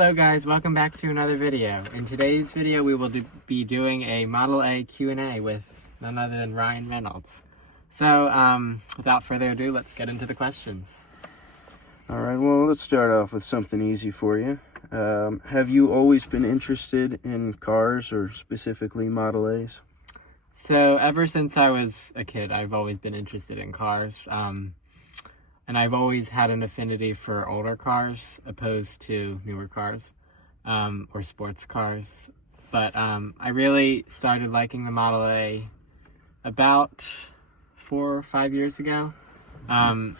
Hello guys, welcome back to another video. In today's video we will be doing a Model A Q&A with none other than Ryan Reynolds. So without further ado, let's get into the questions. Alright, well, let's start off with something easy for you. Have you always been interested in cars, or specifically Model A's? So ever since I was a kid, I've always been interested in cars. And I've always had an affinity for older cars opposed to newer cars or sports cars. But I really started liking the Model A about 4 or 5 years ago. And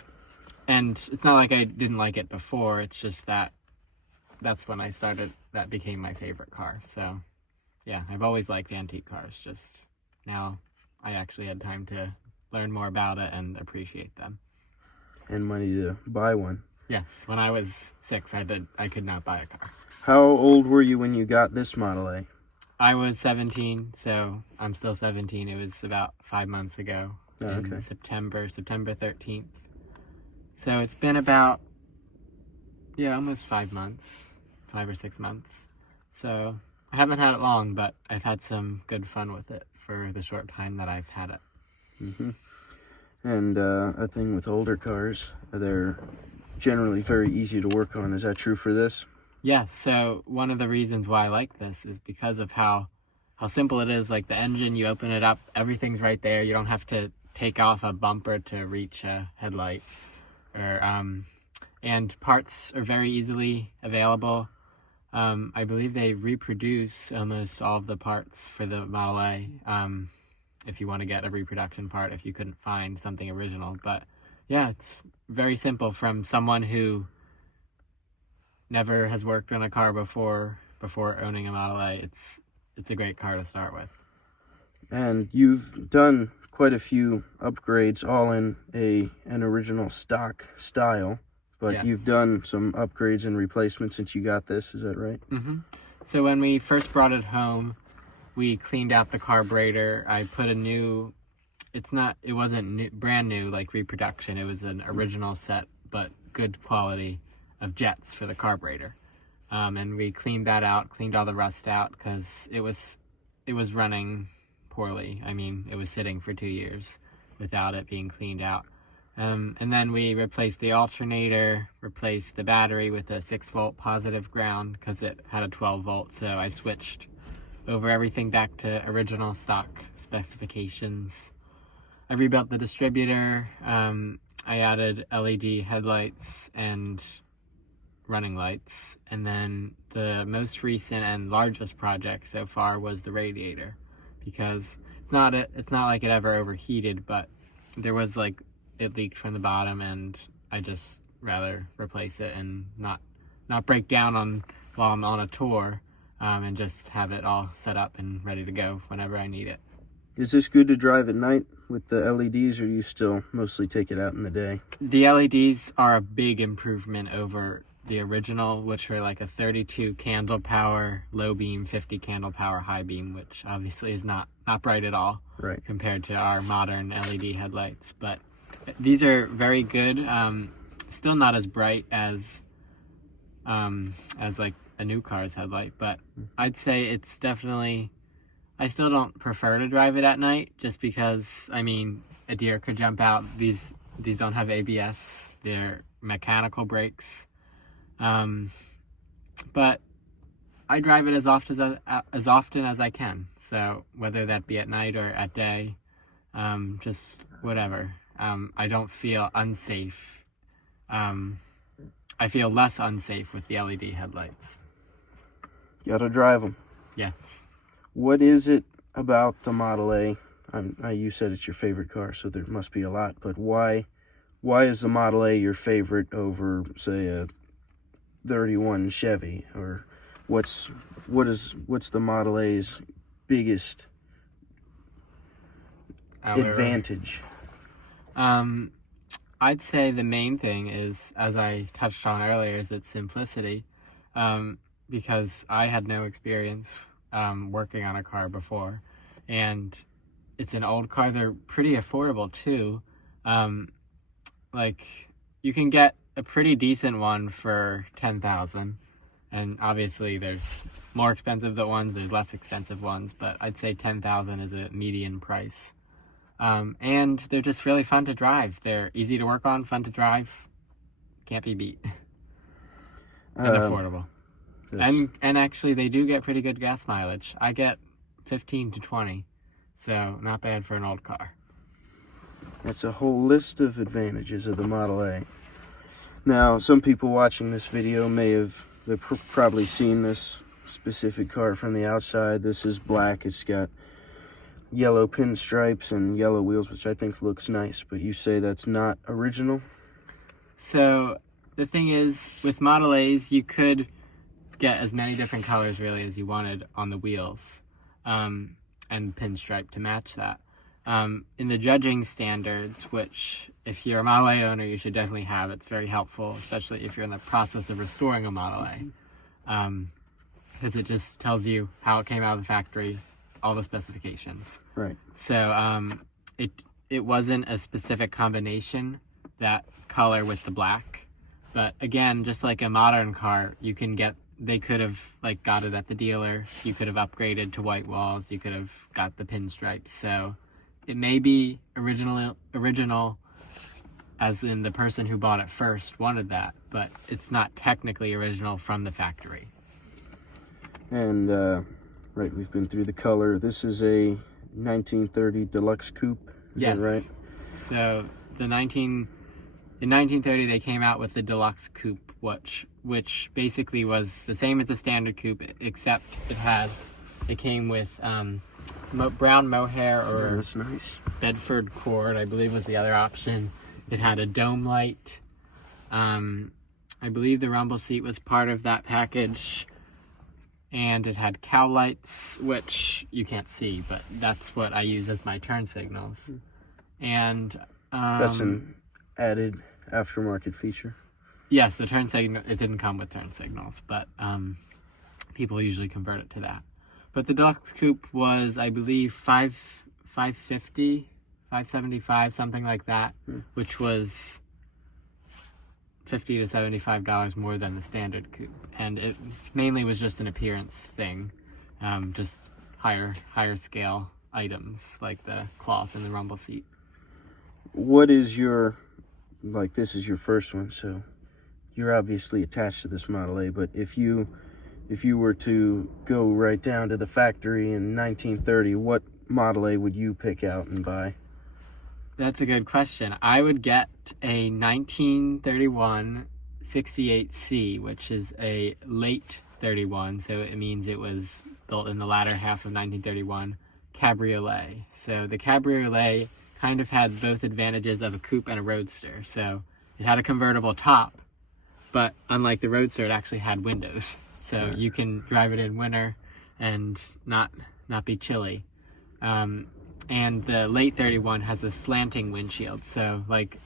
it's not like I didn't like it before. It's just that's when that became my favorite car. So yeah, I've always liked antique cars. Just now I actually had time to learn more about it and appreciate them. And money to buy one. Yes, when I was 6, I could not buy a car. How old were you when you got this Model A? I was 17, so I'm still 17. It was about 5 months ago in September 13th. So it's been about, almost 5 months, 5 or 6 months. So I haven't had it long, but I've had some good fun with it for the short time that I've had it. Mm-hmm. And a thing with older cars, they're generally very easy to work on. Is that true for this? Yes, so one of the reasons why I like this is because of how simple it is. Like the engine, you open it up, everything's right there. You don't have to take off a bumper to reach a headlight. And parts are very easily available. I believe they reproduce almost all of the parts for the Model A. If you want to get a reproduction part, if you couldn't find something original. But yeah, it's very simple. From someone who never has worked on a car before owning a Model A, it's a great car to start with. And you've done quite a few upgrades, all in an original stock style, but Yes. You've done some upgrades and replacements since you got this, is that right? Mm-hmm. So when we first brought it home, we cleaned out the carburetor. I put it wasn't brand new like reproduction. It was an original set, but good quality of jets for the carburetor. And we cleaned that out, cleaned all the rust out because it was running poorly. I mean, it was sitting for 2 years without it being cleaned out. And then we replaced the alternator, replaced the battery with a 6-volt positive ground because it had a 12-volt. So I switched over everything back to original stock specifications. I rebuilt the distributor. I added LED headlights and running lights. And then the most recent and largest project so far was the radiator, because it's not like it ever overheated, but there was it leaked from the bottom, and I just rather replace it and not break down while I'm on a tour. And just have it all set up and ready to go whenever I need it. Is this good to drive at night with the LEDs, or you still mostly take it out in the day? The LEDs are a big improvement over the original, which were like a 32 candle power low beam, 50 candle power high beam, which obviously is not bright at all, right, compared to our modern LED headlights. But these are very good. Still not as bright as like a new car's headlight, but I'd say it's definitely, I still don't prefer to drive it at night just because, I mean, a deer could jump out. These don't have ABS, they're mechanical brakes. But I drive it as often as I can. So whether that be at night or at day, just whatever. I don't feel unsafe. I feel less unsafe with the LED headlights. Gotta drive them. Yes. What is it about the Model A? You said it's your favorite car, so there must be a lot, but why is the Model A your favorite over, say, a 31 Chevy? Or what's the Model A's biggest advantage? I'd say the main thing is, as I touched on earlier, is its simplicity. Because I had no experience working on a car before, and it's an old car. They're pretty affordable too. You can get a pretty decent one for $10,000, And obviously there's more expensive ones, there's less expensive ones, but I'd say 10,000 is a median price. And they're just really fun to drive. They're easy to work on, fun to drive. Can't be beat. And affordable. And actually they do get pretty good gas mileage. I get 15 to 20, so not bad for an old car. That's a whole list of advantages of the Model A. Now, some people watching this video they've probably seen this specific car from the outside. This is black. It's got yellow pinstripes and yellow wheels, which I think looks nice, but you say that's not original? So the thing is, with Model A's, you could get as many different colors really as you wanted on the wheels, and pinstripe to match that. In the judging standards, which if you're a Model A owner, you should definitely have. It's very helpful, especially if you're in the process of restoring a Model A, because it just tells you how it came out of the factory, all the specifications. Right. So it wasn't a specific combination, that color with the black. But again, just like a modern car, they could have got it at the dealer. You could have upgraded to white walls. You could have got the pinstripes. So it may be original, as in the person who bought it first wanted that, but it's not technically original from the factory. And, right, we've been through the color. This is a 1930 Deluxe Coupe, is that right? So in 1930 they came out with the Deluxe Coupe, which basically was the same as a standard coupe, except it came with brown mohair or that's nice. Bedford cord, I believe was the other option. It had a dome light. I believe the rumble seat was part of that package. And it had cow lights, which you can't see, but that's what I use as my turn signals. And that's an added aftermarket feature. Yes, the turn signal, it didn't come with turn signals, but people usually convert it to that. But the Deluxe Coupe was, I believe, $550, $575, something like that, which was $50 to $75 more than the standard coupe. And it mainly was just an appearance thing, just higher scale items like the cloth and the rumble seat. What is this is your first one, so you're obviously attached to this Model A, but if you were to go right down to the factory in 1930, what Model A would you pick out and buy? That's a good question. I would get a 1931 68C, which is a late 31, so it means it was built in the latter half of 1931, cabriolet. So the cabriolet kind of had both advantages of a coupe and a roadster. So it had a convertible top, but unlike the roadster, it actually had windows. So you can drive it in winter and not be chilly. And the late 31 has a slanting windshield. So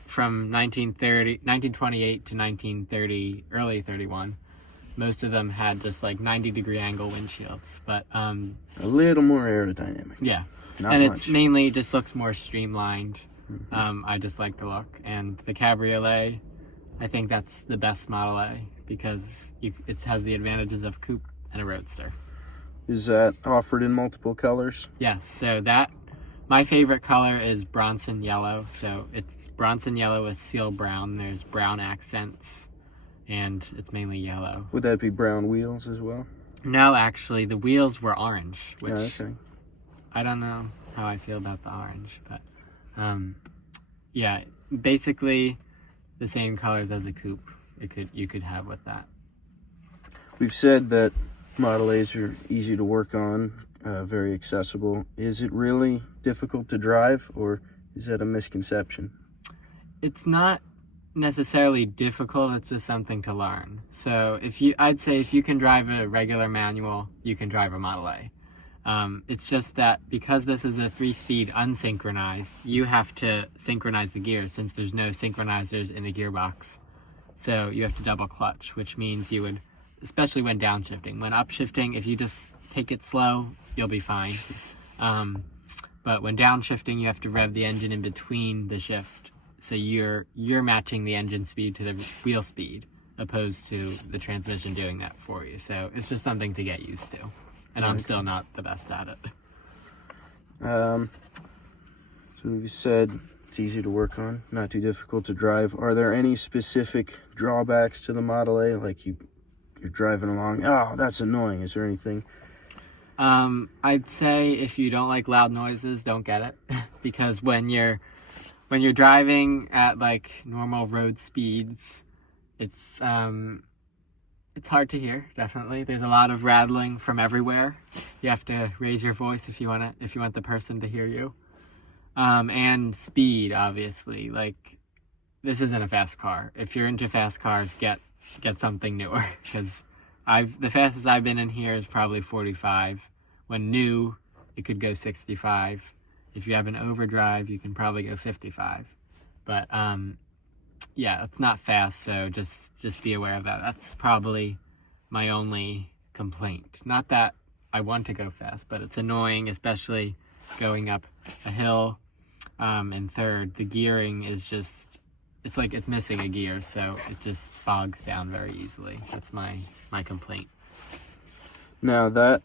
from 1928 to 1930, early 31, most of them had just 90-degree angle windshields. But a little more aerodynamic. Yeah. Not and much. It's mainly just looks more streamlined. I just like the look. And the cabriolet, I think that's the best Model A because it has the advantages of coupe and a roadster. Is that offered in multiple colors? Yes. So my favorite color is Bronson Yellow. So it's Bronson Yellow with seal brown. There's brown accents, and it's mainly yellow. Would that be brown wheels as well? No, actually, the wheels were orange, which okay. I don't know how I feel about the orange, but yeah, basically the same colors as a coupe you could have with that. We've said that Model A's are easy to work on, very accessible. Is it really difficult to drive, or is that a misconception? It's not necessarily difficult, it's just something to learn. So I'd say if you can drive a regular manual, you can drive a Model A. It's just that because this is a 3-speed unsynchronized, you have to synchronize the gears since there's no synchronizers in the gearbox. So you have to double clutch, which means you would, especially when downshifting. When upshifting, if you just take it slow, you'll be fine. But when downshifting, you have to rev the engine in between the shift. So you're matching the engine speed to the wheel speed. opposed to the transmission doing that for you. So it's just something to get used to. And I'm still not the best at it. So you said it's easy to work on, not too difficult to drive. Are there any specific drawbacks to the Model A? Like you're driving along, oh, that's annoying. Is there anything? I'd say if you don't like loud noises, don't get it. Because when you're driving at like normal road speeds, it's hard to hear, definitely. There's a lot of rattling from everywhere. You have to raise your voice if you want the person to hear you. And speed, obviously. Like, this isn't a fast car. If you're into fast cars, get something newer. Because the fastest I've been in here is probably 45. When new, it could go 65. If you have an overdrive, you can probably go 55. But yeah, it's not fast, so just be aware of that. That's probably my only complaint. Not that I want to go fast, but it's annoying, especially going up a hill. And third, the gearing is just, it's like it's missing a gear, so it just bogs down very easily. That's my complaint. Now that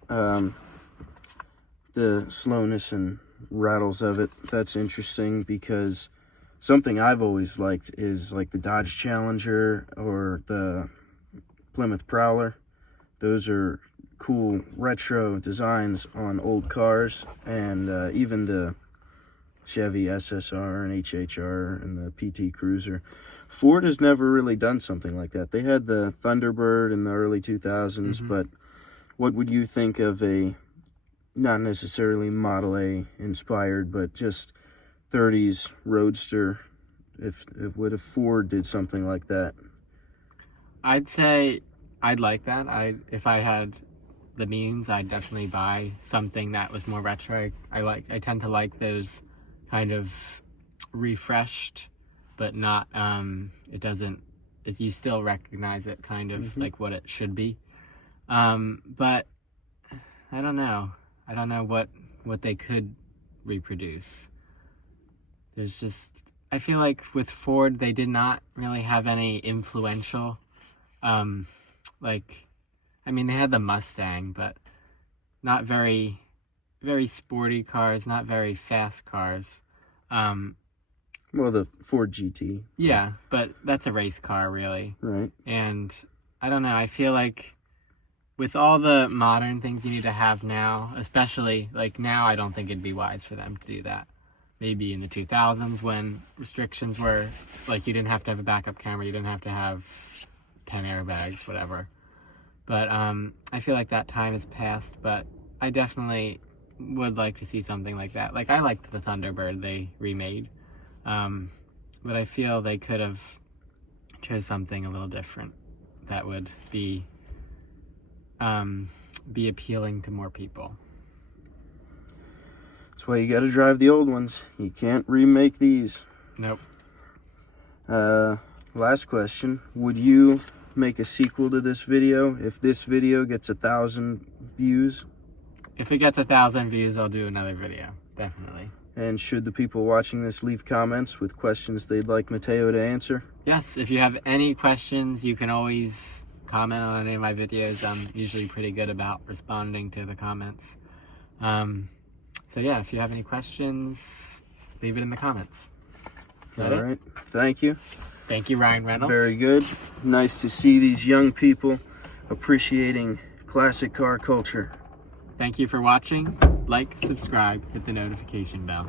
the slowness and rattles of it, that's interesting, because something I've always liked is like the Dodge Challenger or the Plymouth Prowler. Those are cool retro designs on old cars, and even the Chevy SSR and HHR and the PT Cruiser. Ford has never really done something like that. They had the Thunderbird in the early 2000s, but what would you think of a, not necessarily Model A inspired, but just 30s Roadster, if Ford did something like that? I'd say I'd like that. If I had the means, I'd definitely buy something that was more retro. I tend to like those kind of refreshed, but not you still recognize it kind of like what it should be. But I don't know what they could reproduce. I feel like with Ford, they did not really have any influential, they had the Mustang, but not very, very sporty cars, not very fast cars. Well, the Ford GT. Yeah, but that's a race car, really. Right. And I don't know, I feel like with all the modern things you need to have now, especially like now, I don't think it'd be wise for them to do that. Maybe in the 2000s when restrictions were like you didn't have to have a backup camera, you didn't have to have 10 airbags, whatever. But I feel like that time has passed, but I definitely would like to see something like that. Like, I liked the Thunderbird they remade, but I feel they could have chose something a little different that would be appealing to more people. That's why you got to drive the old ones. You can't remake these. Nope. Last question. Would you make a sequel to this video if this video gets 1,000 views? If it gets 1,000 views, I'll do another video. Definitely. And should the people watching this leave comments with questions they'd like Mateo to answer? Yes, if you have any questions, you can always comment on any of my videos. I'm usually pretty good about responding to the comments. So yeah, if you have any questions, leave it in the comments. All right. Thank you. Thank you, Ryan Reynolds. Very good. Nice to see these young people appreciating classic car culture. Thank you for watching. Like, subscribe, hit the notification bell.